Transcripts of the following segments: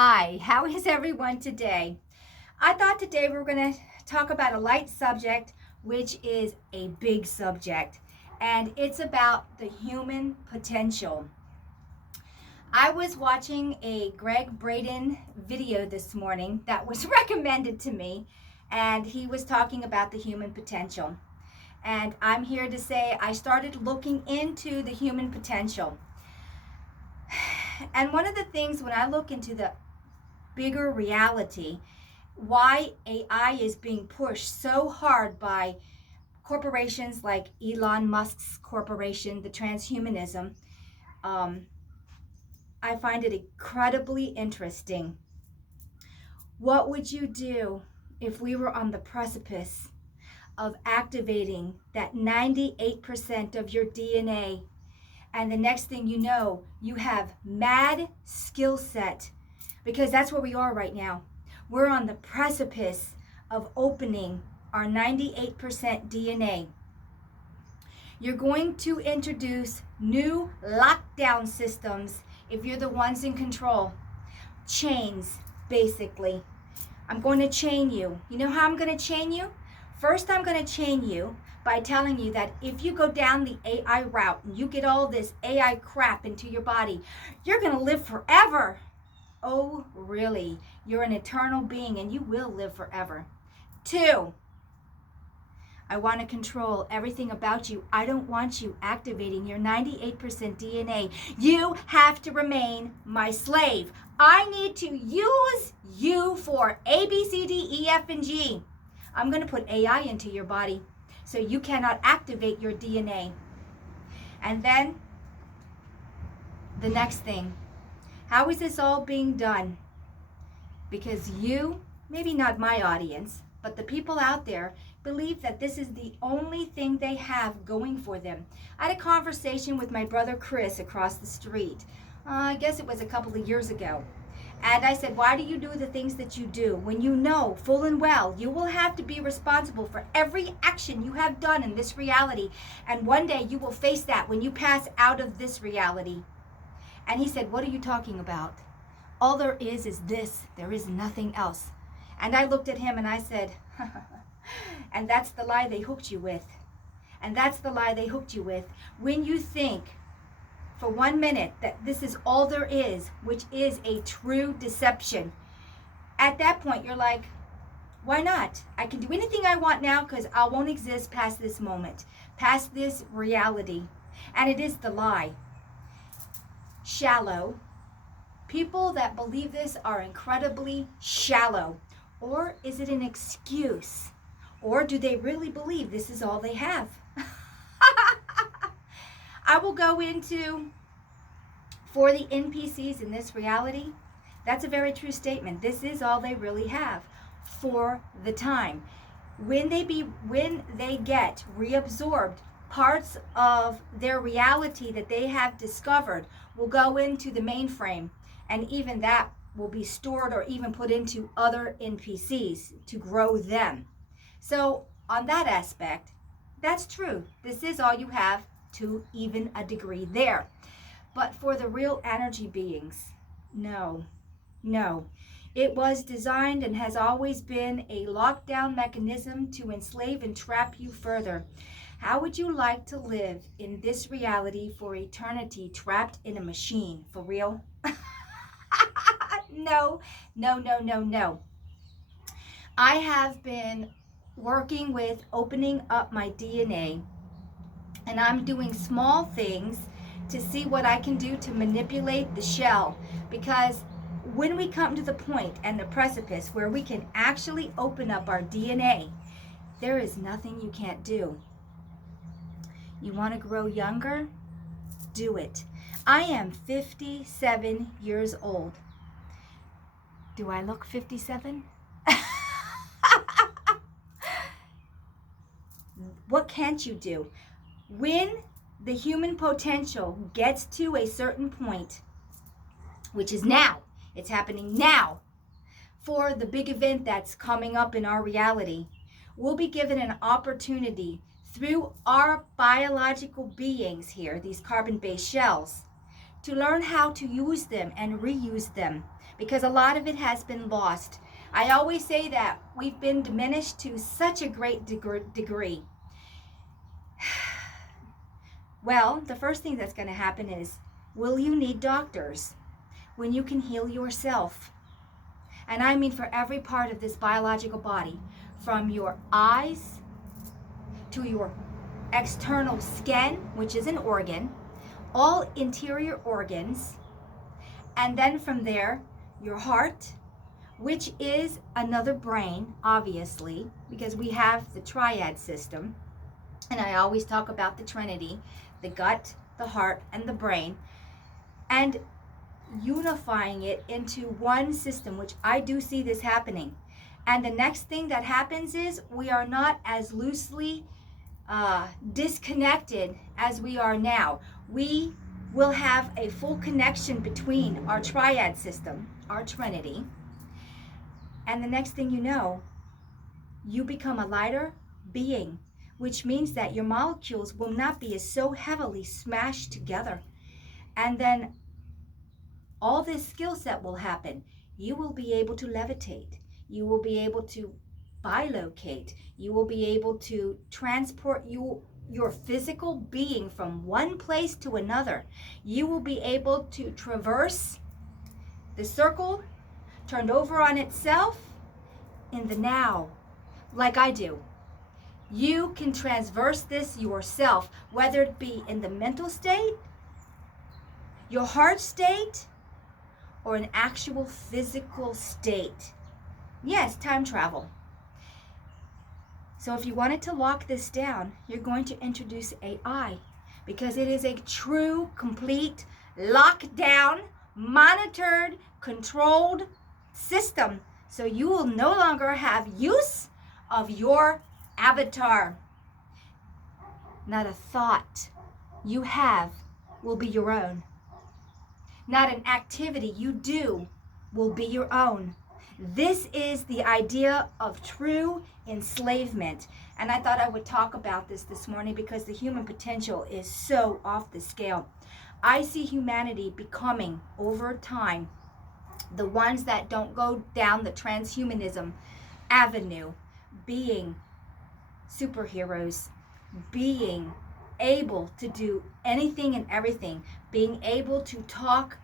Hi, how is everyone today? I thought today we were going to talk about a light subject, which is a big subject, and it's about the human potential. I was watching a Greg Braden video this morning that was recommended to me, and he was talking about the human potential. And I'm here to say I started looking into the human potential. And one of the things when I look into the bigger reality, why AI is being pushed so hard by corporations like Elon Musk's corporation, the transhumanism, I find it incredibly interesting. What would you do if we were on the precipice of activating that 98% of your DNA, and the next thing you know, you have mad skill set? Because that's where we are right now. We're on the precipice of opening our 98% DNA. You're going to introduce new lockdown systems if you're the ones in control. Chains, basically. I'm going to chain you. You know how I'm going to chain you? First, I'm going to chain you by telling you that if you go down the AI route and you get all this AI crap into your body, you're going to live forever. Oh, really? You're an eternal being and you will live forever. 2, I want to control everything about you. I don't want you activating your 98% DNA. You have to remain my slave. I need to use you for A, B, C, D, E, F, and G. I'm going to put AI into your body so you cannot activate your DNA. And then the next thing. How is this all being done? Because you, maybe not my audience, but the people out there believe that this is the only thing they have going for them. I had a conversation with my brother Chris across the street. I guess it was a couple of years ago. And I said, why do you do the things that you do when you know full and well you will have to be responsible for every action you have done in this reality? And one day you will face that when you pass out of this reality. And he said, what are you talking about? All there is this. There is nothing else. And I looked at him and I said, and that's the lie they hooked you with. And that's the lie they hooked you with. When you think for 1 minute that this is all there is, which is a true deception, at that point you're like, why not? I can do anything I want now because I won't exist past this moment, past this reality. And it is the lie. Shallow. People that believe this are incredibly shallow. Or is it an excuse? Or do they really believe this is all they have? I will go into, for the NPCs in this reality, that's a very true statement. This is all they really have for the time. When they get reabsorbed, parts of their reality that they have discovered will go into the mainframe, and even that will be stored or even put into other NPCs to grow them. So on that aspect, that's true. This is all you have to even a degree there. But for the real energy beings, no. It was designed and has always been a lockdown mechanism to enslave and trap you further. How would you like to live in this reality for eternity, trapped in a machine? For real? No. I have been working with opening up my DNA, and I'm doing small things to see what I can do to manipulate the shell, because when we come to the point and the precipice where we can actually open up our DNA, there is nothing you can't do. You want to grow younger? Do it. I am 57 years old. Do I look 57? What can't you do? When the human potential gets to a certain point, which is now, it's happening now, for the big event that's coming up in our reality, we'll be given an opportunity through our biological beings here, these carbon-based shells, to learn how to use them and reuse them. because a lot of it has been lost. I always say that we've been diminished to such a great degree. Well, the first thing that's going to happen is, will you need doctors when you can heal yourself? And I mean for every part of this biological body, from your eyes to your external skin, which is an organ, all interior organs, and then from there, your heart, which is another brain, obviously, because we have the triad system. And I always talk about the Trinity, the gut, the heart, and the brain, and unifying it into one system, which I do see this happening. And the next thing that happens is we are not as loosely disconnected as we are now. We will have a full connection between our triad system, our Trinity, and the next thing you know, you become a lighter being, which means that your molecules will not be as so heavily smashed together. And then all this skill set will happen. You will be able to levitate. You will be able to bilocate. You will be able to transport your physical being from one place to another. You will be able to traverse the circle turned over on itself in the now, like I do. You can traverse this yourself, whether it be in the mental state, your heart state, or an actual physical state. Yes, time travel. So if you wanted to lock this down, you're going to introduce AI, because it is a true, complete, lockdown, monitored, controlled system. So you will no longer have use of your avatar. Not a thought you have will be your own. Not an activity you do will be your own. This is the idea of true enslavement. And I thought I would talk about this morning because the human potential is so off the scale. I see humanity becoming, over time, the ones that don't go down the transhumanism avenue, being superheroes, being able to do anything and everything, being able to talk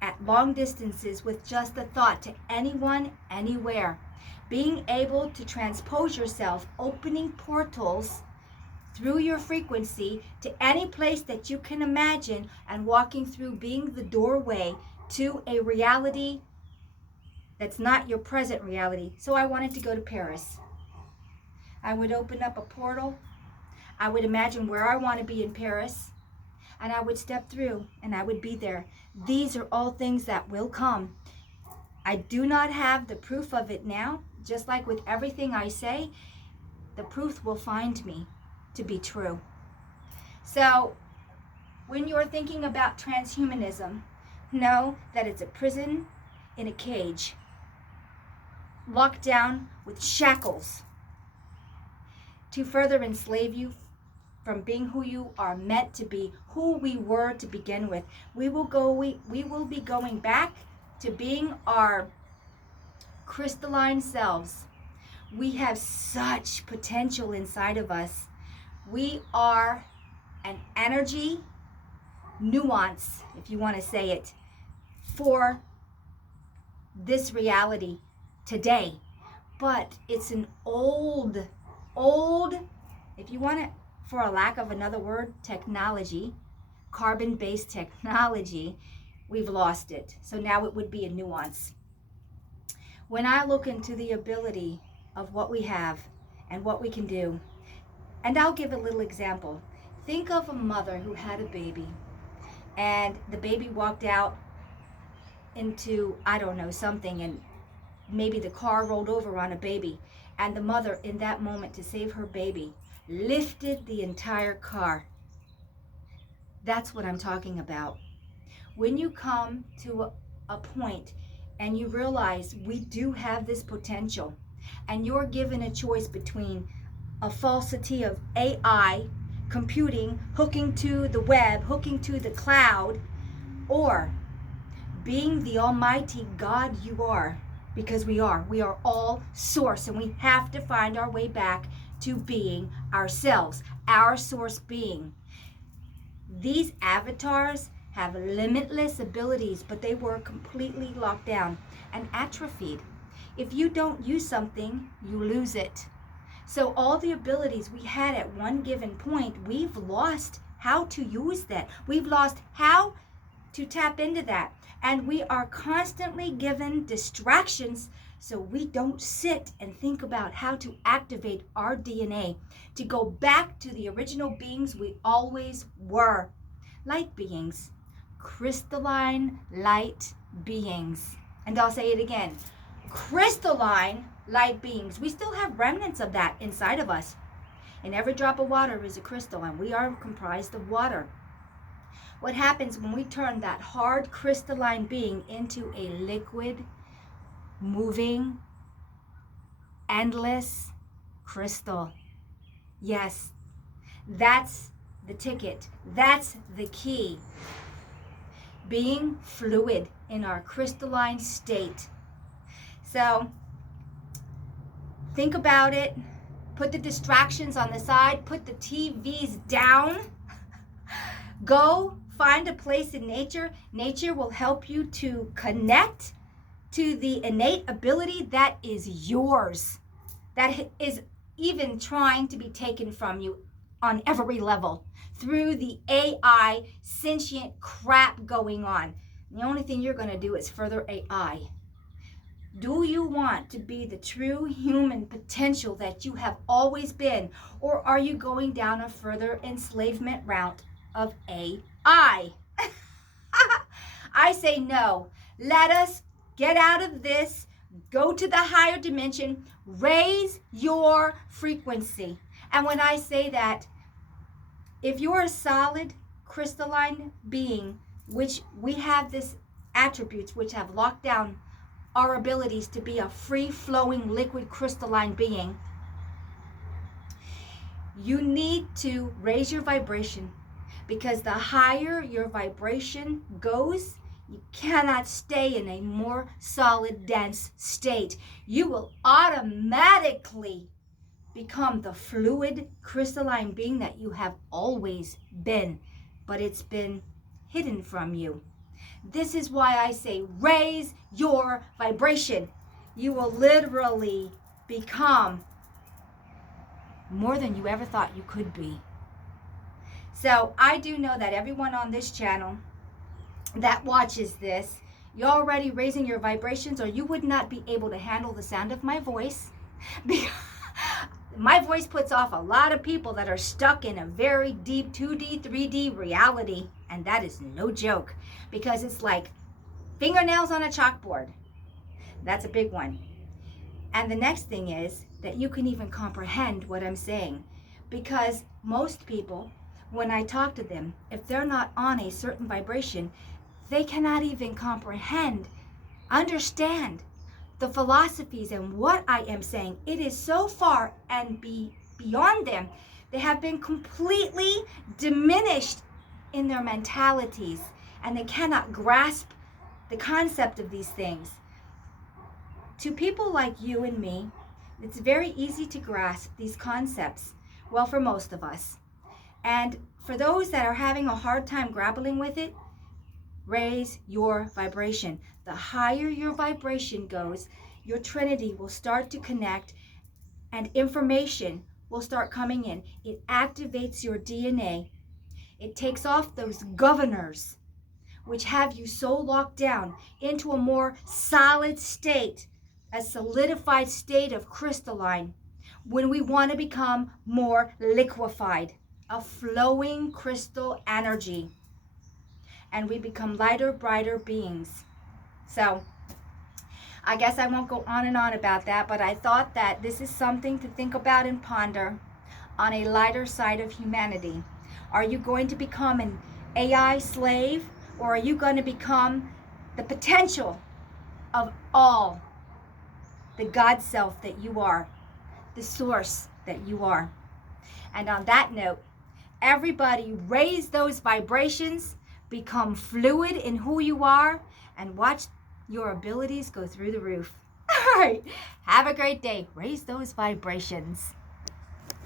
at long distances with just a thought to anyone, anywhere, being able to transpose yourself, opening portals through your frequency to any place that you can imagine, and walking through, being the doorway to a reality that's not your present reality. So I wanted to go to Paris. I would open up a portal. I would imagine where I want to be in Paris, and I would step through and I would be there. These are all things that will come. I do not have the proof of it now. Just like with everything I say, the proof will find me to be true. So when you're thinking about transhumanism, know that it's a prison in a cage, locked down with shackles to further enslave you from being who you are meant to be, who we were to begin with. We will be going back to being our crystalline selves. We have such potential inside of us. We are an energy nuance, if you want to say it, for this reality today. But it's an old, if you want to, for a lack of another word, technology, carbon-based technology. We've lost it. So now it would be a nuance. When I look into the ability of what we have and what we can do, and I'll give a little example. Think of a mother who had a baby, and the baby walked out into, I don't know, something, and maybe the car rolled over on a baby, and the mother in that moment, to save her baby, lifted the entire car. That's what I'm talking about. When you come to a point and you realize we do have this potential, and you're given a choice between a falsity of AI, computing, hooking to the web, hooking to the cloud, or being the almighty God you are, because we are all source, and we have to find our way back to being ourselves, our source being. These avatars have limitless abilities, but they were completely locked down and atrophied. If you don't use something, you lose it. So all the abilities we had at one given point, we've lost how to use that. We've lost how to tap into that. And we are constantly given distractions, so we don't sit and think about how to activate our DNA to go back to the original beings we always were. Light beings, crystalline light beings. And I'll say it again, crystalline light beings. We still have remnants of that inside of us. And every drop of water is a crystal, and we are comprised of water. What happens when we turn that hard crystalline being into a liquid, moving, endless crystal? Yes, that's the ticket. That's the key. Being fluid in our crystalline state. So think about it. Put the distractions on the side. Put the TVs down. Go find a place in nature. Nature will help you to connect to the innate ability that is yours, that is even trying to be taken from you on every level through the AI sentient crap going on. The only thing you're going to do is further AI. Do you want to be the true human potential that you have always been, or are you going down a further enslavement route of AI? I say no. Let us get out of this, go to the higher dimension, raise your frequency. And when I say that, if you're a solid crystalline being, which we have this attributes which have locked down our abilities to be a free-flowing liquid crystalline being, you need to raise your vibration, because the higher your vibration goes, you cannot stay in a more solid, dense state. You will automatically become the fluid crystalline being that you have always been, but it's been hidden from you. This is why I say raise your vibration. You will literally become more than you ever thought you could be. So I do know that everyone on this channel that watches this, you're already raising your vibrations, or you would not be able to handle the sound of my voice. Because my voice puts off a lot of people that are stuck in a very deep 2D, 3D reality. And that is no joke, because it's like fingernails on a chalkboard. That's a big one. And the next thing is that you can even comprehend what I'm saying. Because most people, when I talk to them, if they're not on a certain vibration, they cannot even comprehend, understand the philosophies and what I am saying. It is so far and beyond them. They have been completely diminished in their mentalities, and they cannot grasp the concept of these things. To people like you and me, it's very easy to grasp these concepts. Well, for most of us. And for those that are having a hard time grappling with it, raise your vibration. The higher your vibration goes, your trinity will start to connect, and information will start coming in. It activates your DNA. It takes off those governors which have you so locked down into a more solid state, a solidified state of crystalline, when we want to become more liquefied, a flowing crystal energy, and we become lighter, brighter beings. So I guess I won't go on and on about that, but I thought that this is something to think about and ponder on a lighter side of humanity. Are you going to become an AI slave, or are you going to become the potential of all, the God self that you are, the source that you are? And on that note, everybody raise those vibrations, become fluid in who you are, and watch your abilities go through the roof. All right. Have a great day. Raise those vibrations.